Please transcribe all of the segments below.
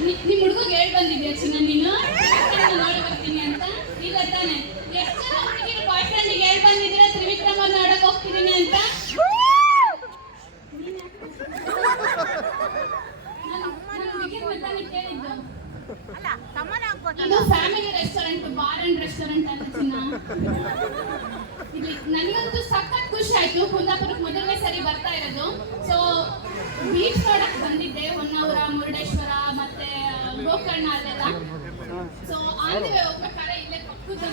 ನಿ- ನಿಮ್ ಹುಡುಗ ಹೇಳ್ ಬಂದಿದ್ಯಾ ಚಿನ್ನ ನೀನು? ನೋಡಿ ಬರ್ತೀನಿ ಅಂತ. ಇಲ್ಲ ತಾನೆ. ಎಷ್ಟು ಜನ ಹುಡುಗಿರು ಬಾಯ್ ಫ್ರೆಂಡ್ ಹೇಳ್ ಬಂದಿದ್ದೀರಾ? ತ್ರಿವಿಕ್ರಮ ನೋಡಕ್ ಹೋಗ್ತಿದ್ದೀನಿ ಅಂತ. ಇದು family restaurant bar and restaurant ಅಂತ ಚಿನ್ನ. ಇಲ್ಲಿ ನನಗಂತೂ ಸಖತ್ ಖುಷಿ ಆಯ್ತು. ಕುಂದಾಪುರಕ್ಕೆ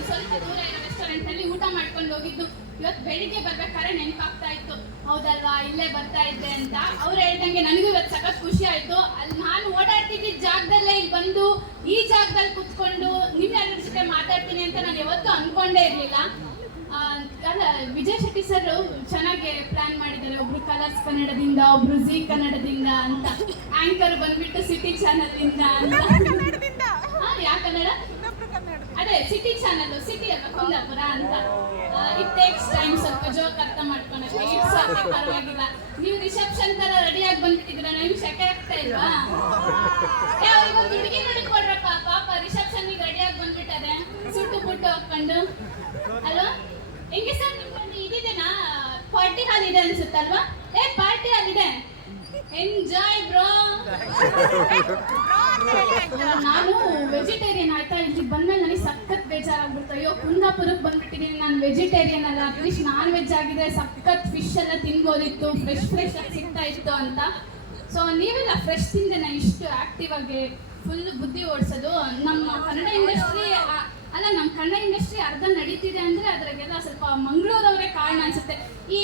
ಸ್ವಲ್ಪ ದೂರ ಇರೋ ರೆಸ್ಟೋರೆಂಟ್ ಅಲ್ಲಿ ಊಟ ಮಾಡ್ಕೊಂಡು ಹೋಗಿದ್ದು. ಇವತ್ತು ಬೆಳಿಗ್ಗೆ ಬರ್ಬೇಕಾದ್ರೆ ನೆನಪಾಗ್ತಾ ಇತ್ತು. ಹೌದಲ್ವಾ, ಇಲ್ಲೇ ಬರ್ತಾ ಇದ್ದೆ ಅಂತ. ಅವ್ರು ಹೇಳ್ದಂಗೆ ನನಗೂ ಇವತ್ತು ಸಖತ್ ಖುಷಿ ಆಯ್ತು. ಅಲ್ಲಿ ನಾನು ಓಡಾಡ್ತಿದ್ದ ಜಾಗದಲ್ಲೇ ಇಲ್ಲಿ ಬಂದು, ಈ ಜಾಗದಲ್ಲಿ ಕುತ್ಕೊಂಡು ನಿಮ್ಮ ಎಲ್ಲರ ಜೊತೆ ಮಾತಾಡ್ತೀನಿ ಅಂತ ನಾನು ಯಾವತ್ತೂ ಅನ್ಕೊಂಡೇ ಇರಲಿಲ್ಲ. ಅಲ್ಲ, ವಿಜಯ್ ಶೆಟ್ಟಿ ಸರ್ ಚೆನ್ನಾಗಿ ಪ್ಲಾನ್ ಮಾಡಿದ್ದಾರೆ. ಒಬ್ರು ಕಲರ್ಸ್ ಕನ್ನಡದಿಂದ, ಒಬ್ರು ಜಿ ಕನ್ನಡದಿಂದ ಅಂತ. ಆಂಕರ್ ಬಂದ್ಬಿಟ್ಟು ಸಿಟಿ ಚಾನಲ್ ಇಂದ ಅಂತ. ಯಾವ ಕನ್ನಡ? ಅದೇ ಸಿಟಿ ಚಾನಲ್ ಸಿಟಿ ಅಲ್ಲ ಕುಂದಾಪುರ ಅಂತ. ಇಟ್ ಟೇಕ್ಸ್ ಟೈಮ್ ಸ್ವಲ್ಪ ಜೋಕ್ ಅರ್ಥ ಮಾಡ್ಕೊಳಕ್ಕೆ ಇಟ್ಸ್ ಪರವಾಗಿಲ್ಲ. ನೀವು ರಿಸೆಪ್ಷನ್ ತರ ರೆಡಿ ಆಗಿ ಬಂದ್ಬಿಟ್ಟಿದ್ರ ನಿಮ್ಗೆ ಶಕೆ ಆಗ್ತಾ ಇಲ್ವಾ? ಏ ಅವ್ರಿಗೊಂದು ಹುಡುಗಿ ನಡ್ಕೊಡ್ರಪ್ಪ ಪಾಪ ರಿಸೆಪ್ಷನ್ ರೆಡಿ ಆಗಿ ಬಂದ್ಬಿಟ್ಟಾರೆ ಸುಟ್ಟು ಬುಟ್ಟು ಹಾಕೊಂಡು. ಅಲ್ವಾ ಹೆಂಗೆ ಸರ್ ನಿಮ್ಗೊಂದು ಇದಿದೆನಾ? ಪಾರ್ಟಿ ಹಾಲ್ ಇದೆ ಅನ್ಸುತ್ತಲ್ವಾ? ಏ ಪಾರ್ಟಿ ಹಾಲ್ ಇದೆ. ಎಂಜಾಯ್ ಬ್ರೋ ನಾನು ವೆಜಿಟೇರಿಯನ್ ಆಯ್ತಾ? ಇಲ್ಲಿ ಬಂದ್ಮೇಲೆ ನನಗೆ ಸಖತ್ ಬೇಜಾರಾಗ್ಬಿಡ್ತು. ಅಯ್ಯೋ ಕುಂದಾಪುರಕ್ಕೆ ಬಂದ್ಬಿಟ್ಟಿದೀನಿ. ನಾನು ವೆಜಿಟೇರಿಯನ್ ಅಲ್ಲ. ಅಟ್ಲೀಸ್ಟ್ ನಾನ್ ವೆಜ್ ಆಗಿದೆ. ಸಖತ್ ಫಿಶ್ ಎಲ್ಲ ತಿನ್ಬೋದಿತ್ತು. ಫ್ರೆಶ್ ಫ್ರೆಶ್ ಆಗಿ ಸಿಗ್ತಾ ಇತ್ತು ಅಂತ. ಸೊ ನೀವೆಲ್ಲ ಫ್ರೆಶ್ ತಿಂದೇನ ಇಷ್ಟು ಆಕ್ಟಿವ್ ಆಗಿ ಫುಲ್ ಬುದ್ಧಿ ಓಡಿಸೋದು. ನಮ್ಮ ಕನ್ನಡ ಇಂಡಸ್ಟ್ರಿ ಅಲ್ಲ, ನಮ್ಮ ಕನ್ನಡ ಇಂಡಸ್ಟ್ರಿ ಅರ್ಧ ನಡೀತಿದೆ ಅಂದ್ರೆ ಅದ್ರಾಗೆಲ್ಲ ಸ್ವಲ್ಪ ಮಂಗಳೂರವರೇ ಕಾರಣ ಅನ್ಸುತ್ತೆ. ಈ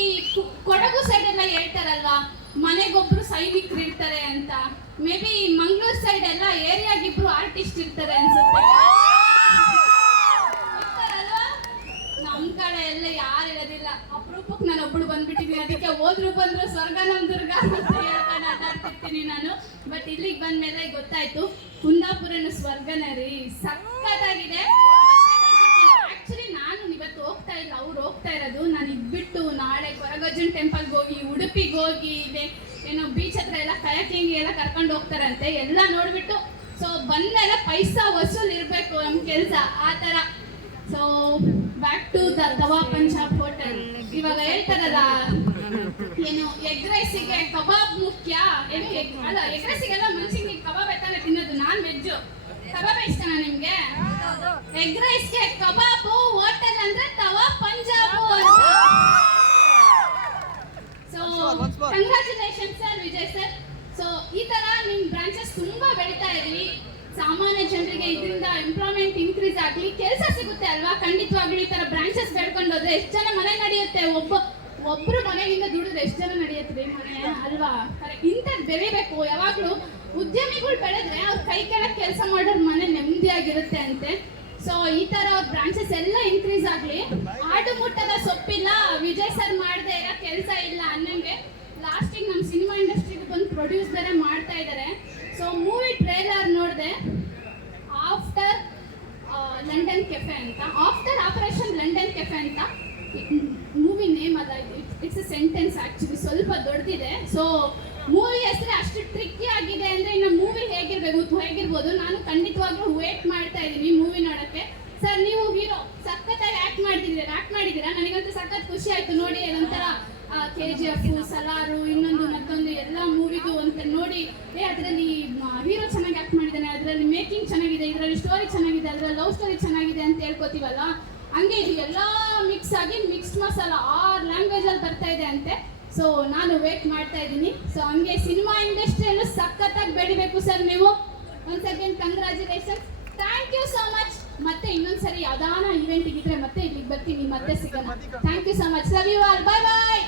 ಕೊಡಗು ಸೈಡ್ ಎಲ್ಲ ಹೇಳ್ತಾರಲ್ವಾ? ಮನೆಗೊಬ್ರು ಸೈನಿಕರು ಇರ್ತಾರೆ ಅಂತ. ಮೇ ಬಿ ಮಂಗಳೂರು ಸೈಡ್ ಎಲ್ಲ ಏರಿಯಾಗಿಬ್ರು ಆರ್ಟಿಸ್ಟ್ ಇರ್ತಾರೆ ಅನ್ಸುತ್ತೆ? ನಮ್ ಕಡೆ ಎಲ್ಲ ಯಾರು ಇರೋದಿಲ್ಲ. ಅಪರೂಪಕ್ಕೆ ನಾನು ಒಬ್ಬಳು ಬಂದ್ಬಿಟ್ಟಿದ್ದೀನಿ ಅದಕ್ಕೆ ಹೋದ್ರು ಬಂದ್ರು ಸ್ವರ್ಗ ನಮ್ ದುರ್ಗ ಆಟಾಡ್ತಿರ್ತೀನಿ ನಾನು. ಬಟ್ ಇಲ್ಲಿಗೆ ಬಂದ್ಮೇಲೆ ಗೊತ್ತಾಯ್ತು, ಕುಂದಾಪುರನ ಸ್ವರ್ಗನ ರೀ. ಸಖತ್ತಾಗಿದೆ. ಆಕ್ಚುಲಿ ನಾನು ಇವತ್ತು ಹೋಗ್ತಾ ಇಲ್ಲ. ಅವ್ರು ಹೋಗ್ತಾ ಇರೋದು. ನಾನು ಇದ್ಬಿಟ್ಟು ನಾಳೆ ಕೊರಗಜ್ಜನ್ ಟೆಂಪಲ್ಗೆ ಹೋಗಿ, ಉಡುಪಿಗೆ ಹೋಗಿ, ಇಲ್ಲಿ ಏನೋ ಬೀಚ್ ಹತ್ರ ಎಲ್ಲ ಕಯಾಕಿಂಗ್ ಎಲ್ಲ ಕರ್ಕೊಂಡು ಹೋಗ್ತಾರಂತೆ. ಎಲ್ಲ ನೋಡ್ಬಿಟ್ಟು ಸೊ ಬಂದ್ಮೇಲೆ ಪೈಸಾ ವಸೂಲ್ ಇರಬೇಕು ನಮ್ಮ ಕೆಲಸ, ಆ ಥರ. So back to the Tawa Punjab hotel ಇವಾಗ ಹೇಳ್ತಾರಲ್ಲ, ಏನು ಎಗ್ ರೈಸಿಗೆ ಕಬಾಬ್ ಮುಖ್ಯ? ಅಲ್ಲ ಎಗ್ ರೈಸಿಗೆಲ್ಲ ಮನ್ಸಿಗೆ ಕಬಾಬ್ ಎತ್ತಾನೆ ತಿನ್ನೋದು, ನಾನ್ ವೆಜ್ ಕಬಾಬ್ ಇಷ್ಟನಾ ನಿಮ್ಗೆ? Egg ರೈಸ್ಗೆ kebab hotel congratulation sir Vijay sir so ಈ ತರ ನಿಮ್ ಬ್ರಾಂಚಸ್ ತುಂಬಾ ಬೆಳಿತಾ ಇರಲಿ ಸಾಮಾನ್ಯ ಜನರಿಗೆ ಇದರಿಂದ ಎಂಪ್ಲಾಯ್ಮೆಂಟ್ ಇನ್ಕ್ರೀಸ್ ಆಗ್ಲಿ, ಕೆಲಸ ಸಿಗುತ್ತೆ ಅಲ್ವಾ? ಖಂಡಿತವಾಗ್ಲೂ ಈ ತರ ಬ್ರಾಂಚಸ್ ಬೆಳ್ಕೊಂಡು ಹೋದ್ರೆ ಎಷ್ಟು ಜನ ಮನೆ ನಡೆಯುತ್ತೆ? ಒಬ್ಬ, ಒಬ್ರು ಮನೆಯಿಂದ ದುಡಿದ್ರೆ ಎಷ್ಟು ಜನ ನಡೆಯುತ್ತೆ ಮನೆ? ಅಲ್ವಾ. ಇಂಥದ್ದು ಬೆಳಿಬೇಕು. ಯಾವಾಗ್ಲೂ ಉದ್ಯಮಿಗಳು ಬೆಳೆದ್ರೆ ಅವ್ರ ಕೈ ಕೆಳಗೆ ಕೆಲಸ ಮಾಡೋರ್ ಮನೆ ನೆಮ್ಮದಿಯಾಗಿರುತ್ತೆ ಅಂತೆ. ಸೊ ಈ ತರ ಬ್ರಾಂಚಸ್ ಎಲ್ಲ ಇನ್ಕ್ರೀಸ್ ಆಗ್ಲಿ ಆಡು ಮುಟ್ಟದ ಸೊಪ್ಪಿಲ್ಲ ವಿಜಯ್ ಸರ್ ಮಾಡದೆ ಇರೋ ಕೆಲಸ ಇಲ್ಲ ಅನ್ನಂಗೆ ಲಾಸ್ಟಿಗೆ ನಮ್ಮ ಸಿನಿಮಾ ಇಂಡಸ್ಟ್ರಿಗೆ ಬಂದು ಪ್ರೊಡ್ಯೂಸ್ ಬೇರೆ ಮಾಡ್ತಾ ಇದ್ದಾರೆ ಸೊ ಮೂವಿ ಟ್ರೇಲರ್ ನೋಡಿದೆ ಆಫ್ಟರ್ ಲಂಡನ್ ಕೆಫೆ ಅಂತ ಆಫ್ಟರ್ ಆಪರೇಷನ್ ಲಂಡನ್ ಕೆಫೆ ಅಂತ ಮೂವಿ ನೇಮ್ ಅಲ್ಲ ಇಟ್ಸ್ ಎ ಸೆಂಟೆನ್ಸ್ ಆಕ್ಚುಲಿ ಸ್ವಲ್ಪ ದೊಡ್ಡದಿದೆ ಸೊ ಮೂವಿ ಹೆಸರು ಅಷ್ಟು ಟ್ರಿಕ್ಕಿ ಆಗಿದೆ ಅಂದ್ರೆ ಇನ್ನು ಮೂವಿ ಹೇಗಿರ್ಬೇಕು ಹೇಗಿರ್ಬೋದು, ನಾನು ಖಂಡಿತವಾಗ್ಲೂ ವೇಟ್ ಮಾಡ್ತಾ ಇದ್ದೀನಿ ಮೂವಿ ನೋಡಕ್ಕೆ. ಸರ್ ನೀವು ಹೀರೋ ಸಖತ್ತಾಗಿ ಆಕ್ಟ್ ಮಾಡ್ತಿದ್ದೀರಾ ಆಕ್ಟ್ ಮಾಡಿದ್ದೀರಾ? ನನಗಂತೂ ಸಖತ್ ಖುಷಿ ಆಯ್ತು ನೋಡಿ, ಅದೊಂಥರ ಕೆ ಜಿ ಎಫ್ ಸಲಾರು, ಇನ್ನೊಂದು ಮತ್ತೊಂದು ಎಲ್ಲ ಮೂವಿಗೂ ಅಂತ ನೋಡಿ, ಏ, ಅದರಲ್ಲಿ ಹೀರೋ ಚೆನ್ನಾಗಿ ಆಕ್ಟ್ ಮಾಡಿದ್ದಾನೆ, ಅದರಲ್ಲಿ ಮೇಕಿಂಗ್ ಚೆನ್ನಾಗಿದೆ, ಇದರಲ್ಲಿ ಸ್ಟೋರಿ ಚೆನ್ನಾಗಿದೆ, ಅದರಲ್ಲಿ ಲವ್ ಸ್ಟೋರಿ ಚೆನ್ನಾಗಿದೆ ಅಂತ ಹೇಳ್ಕೊತೀವಲ್ಲ ಹಂಗೆ ಇದು ಎಲ್ಲ ಮಿಕ್ಸ್ ಆಗಿ ಮಿಕ್ಸ್ ಮಸಾಲ ಆರು ಲ್ಯಾಂಗ್ವೇಜ್ ಅಲ್ಲಿ ಬರ್ತಾ ಇದೆ ಅಂತೆ. ಸೊ ನಾನು ವೇಟ್ ಮಾಡ್ತಾ ಇದ್ದೀನಿ. ಸೊ ಹಂಗೆ ಸಿನಿಮಾ ಇಂಡಸ್ಟ್ರಿಯಲ್ಲೂ ಸಖತ್ತಾಗಿ ಬೆಳಿಬೇಕು ಸರ್ ನೀವು. ಒಂದ್ second congratulation thank you so much ಮತ್ತೆ ಇನ್ನೊಂದು ಸರಿ ಯಾವ್ದಾನ ಇವೆಂಟ್ ಇದ್ರೆ ಮತ್ತೆ ಇಲ್ಲಿಗೆ ಬರ್ತೀನಿ. ಮತ್ತೆ ಸಿಗೋಣ. Thank you so much sir you are bye bye